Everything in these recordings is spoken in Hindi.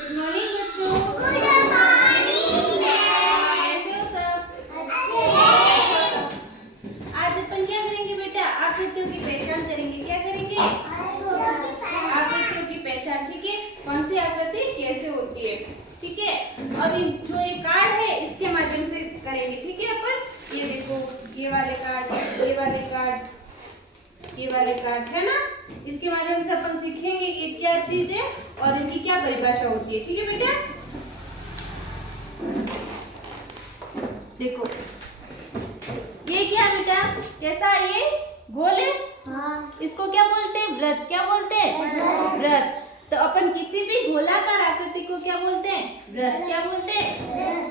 गुड मॉर्निंग बच्चों। Good morning ma'am. कैसे हो सब? आज अपन क्या करेंगे बेटा? आकृतियों की पहचान करेंगे। क्या करेंगे? आकृतियों की पहचान। ठीक है, कौन सी आकृति कैसे होती है। ठीक है, अब जो ये कार्ड है इसके माध्यम से करेंगे। ठीक है, अपन ये देखो, ये वाले कार्ड, ये वाले कार्ड, ये वाले कार्ड है ना, इसके माध्यम से अपन सीखेंगे कि क्या चीज है और इनकी क्या परिभाषा होती है। ठीक है बेटा, देखो ये क्या बेटा, कैसा ये गोल है? हाँ। इसको क्या बोलते हैं? वृत्त। क्या बोलते हैं? वृत्त। तो अपन किसी भी गोलाकार आकृति को क्या बोलते हैं? वृत्त। क्या बोलते हैं?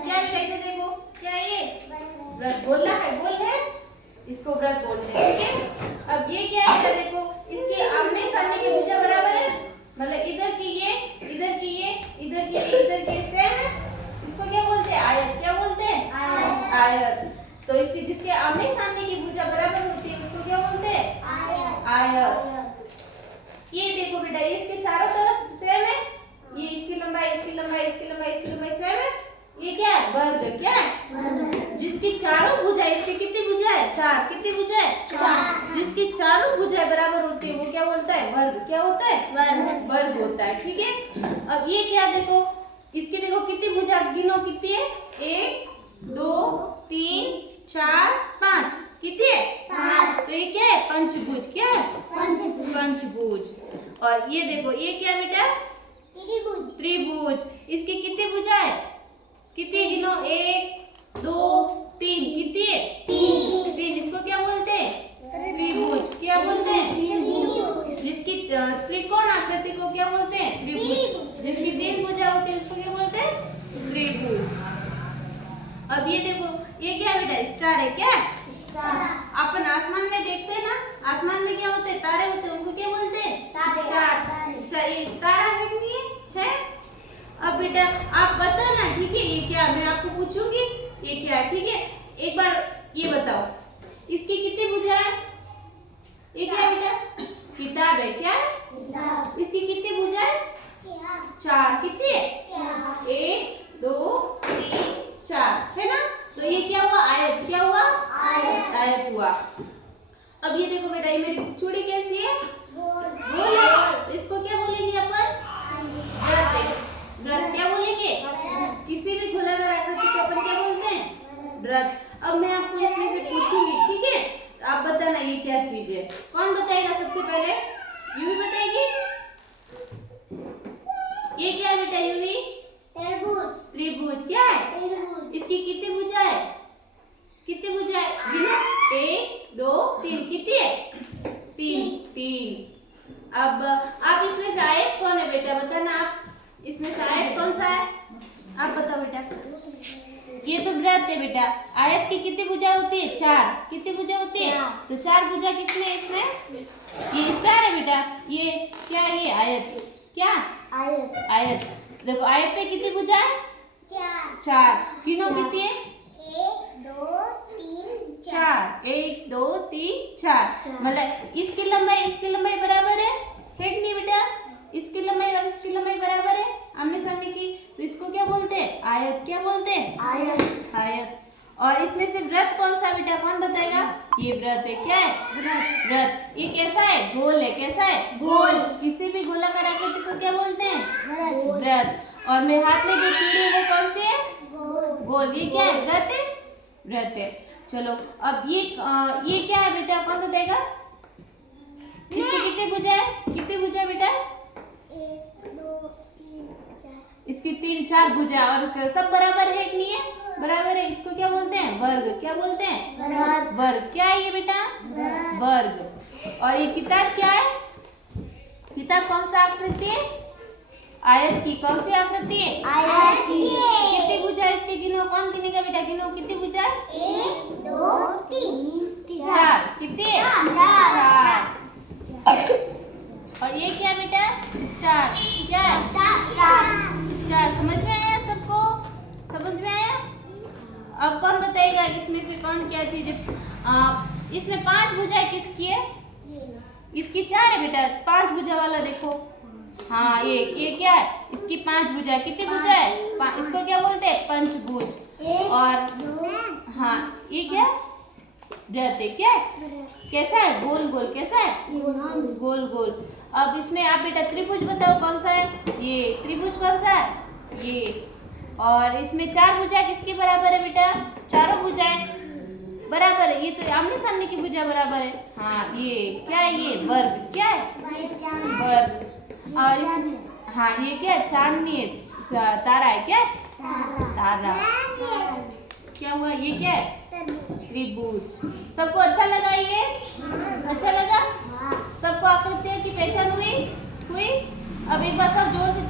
क्या बेटा, इधर देखो, क्या ये वृत्त? गोला है, गोल है, इसको वृत्त बोलते हैं। ठीक है, अब ये क्या है देखो, इसके आमने सामने की भुजा बराबर है, मतलब इधर की ये, इधर की ये, इधर की ये, इधर की सेम है, इसको क्या बोलते हैं? आयत। क्या बोलते हैं? आयत। आयत। तो इसकी जिसके आमने सामने की भुजा बराबर होती है उसको क्या बोलते हैं? आयत। ये देखो बेटा, ये इसके चारों तरफ सेम है, ये इसकी लंबाई, इसकी लंबाई, इसकी लंबाई, इसकी लंबाई सेम है। ये क्या है? वर्ग। क्या है? जिसकी चारों भुजाएं, इसकी कितनी भुजा है? चार। कितनी भुजा है? चार। जिसकी चारों भुजाएं बराबर होती है वो क्या बोलता है? वर्ग। क्या होता है? वर्ग। वर्ग होता है। ठीक है, अब ये क्या देखो, इसकी देखो कितनी भुजा, गिनो कितनी है? 1 2 3 4 5। कितनी है? 5। तो ये क्या है? पंचभुज। क्या है? पंचभुज। और ये देखो, ये क्या बेटा? त्रिभुज। त्रिभुज। इसकी कितनी भुजा है? कितनी गिनो? 1 2 3। कितनी है? 3। इसको क्या बोलते हैं? त्रिभुज। क्या बोलते हैं? जिसकी त्रिकोण आकृति को क्या बोलते हैं? त्रिभुज। जिसकी 3 भुजा होती है उसको क्या बोलते हैं? त्रिभुज। अब ये देखो, ये क्या बेटा? स्टार है। क्या? अपन आसमान में देखते हैं ना, आसमान में क्या होते हैं? तारे होते हैं, उनको क्या बोलते हैं? स्टार। स्टार, ये तारा है कि नहीं है? अब बेटा आप बताना, ठीक है, ये क्या? मैं आपको पूछूंगी ये क्या है। ठीक है, एक बार ये बताओ, इसकी कितनी भुजा है? ये क्या है बेटा? किताब है। क्या है? इसकी कितनी भुजा है? 4। कितनी है? 1 2 3 4 है ना। तो ये क्या हुआ? आयत। क्या हुआ? आयत हुआ। अब ये देखो बेटा, ये मेरी चूड़ी कैसी है? गोल है। इसको क्या बोलेंगे अपन? वृत्त है। वृत्त। क्या बोलेंगे? किसी भी गोलाकार आकृति को अपन क्या बोलते हैं? वृत्त। अब मैं आपको इसमें से पूछूंगी, ठीक है, आप बताना ये क्या चीज है। कौन बताएगा सबसे पहले? यूवी बताएगी। ये क्या है बेटा? यूवी? त्रिभुज। क्या है? इसकी कितनी भुजा है? कितनी भुजा है? गिनो। 1 2 3। कितनी है? 3। अब आप इसमें से आयत कौन है बेटा? बताना आप, इसमें से आयत कौन सा है? आप बताओ बेटा। ये तो वृत्त है बेटा। आयत की कितनी भुजा होती है? 4। कितनी भुजा होती है? तो 4 भुजा किसमें? इसमें ये स्टार है बेटा। ये क्या है? ये आयत। क्या? आयत। देखो आयत पे कितनी भुजा है? 4। गिनो कितनी है? 1 2 3 4। 1 2 3 4। मतलब इसकी लंबाई बराबर है कि नहीं बेटा? इसकी लंबाई और इसकी लंबाई बराबर है आमने सामने की, तो इसको क्या बोलते हैं? आयत। क्या बोलते हैं? आयत। और इसमें से वृत्त कौन सा बेटा? कौन बताएगा? ये वृत्त है। क्या है? वृत्त। ये कैसा है? गोल है। कैसा है? गोल। किसी भी गोलाकार आकृति को क्या बोलते हैं? वृत्त। और मेरे हाथ में जो चूड़ी है वो कौन सी है? गोल। ये क्या है? वृत्त है। वृत्त है। चलो अब ये क्या है बेटा? कौन बताएगा? इसकी कितनी भुजा है? कितनी भुजा बेटा? 1 2 3 4। इसकी 3 4 भुजा और सब बराबर है कि नहीं है? बराबर है। इसको क्या बोलते हैं? वर्ग। क्या बोलते हैं? वर्ग। क्या है ये बेटा? वर्ग। और ये किताब क्या है? किताब कौन सा आकृति है? आयत की। कौन सी आकृति है? आयत की। कितनी भुजा है इसकी? गिनो। कौन गिनेगा बेटा? गिनो कितनी भुजा है? 1 2 3 4। कितनी है? 4। और ये क्या बेटा? स्टार। क्या है? स्टार। समझ में आया सबको? समझ में आया? अब कौन बताएगा इसमें से कौन क्या चीज है? इसमें 5 भुजाएं किसकी है? इसकी 4 है बेटा। 5 भुजा वाला देखो, हाँ ये क्या है? इसकी 5 भुजा है। कितनी भुजा है? इसको क्या बोलते हैं? पंचभुज। और हाँ ये क्या है? वृत्त है। क्या है? कैसा है? गोल गोल। कैसा है? गोल गोल। अब इसमें आप बेटा त्रिभुज बताओ कौन सा है? ये त्रिभुज कौन सा है? ये। और इसमें 4 भुजा किसके बराबर है बेटा? चारों भुजाएं बराबर है। ये तो आमने सामने की भुजा बराबर है। हाँ ये क्या है? ये वर्ग। क्या है? वर्ग। और इसमें हाँ ये क्या है? चांदनी है। तारा है। क्या है? तारा। क्या हुआ? ये क्या है? त्रिभुज। सबको अच्छा लगा ये? अच्छा लगा? सबको आकृतियों की पहचान हुई? अब एक बार सब जोर से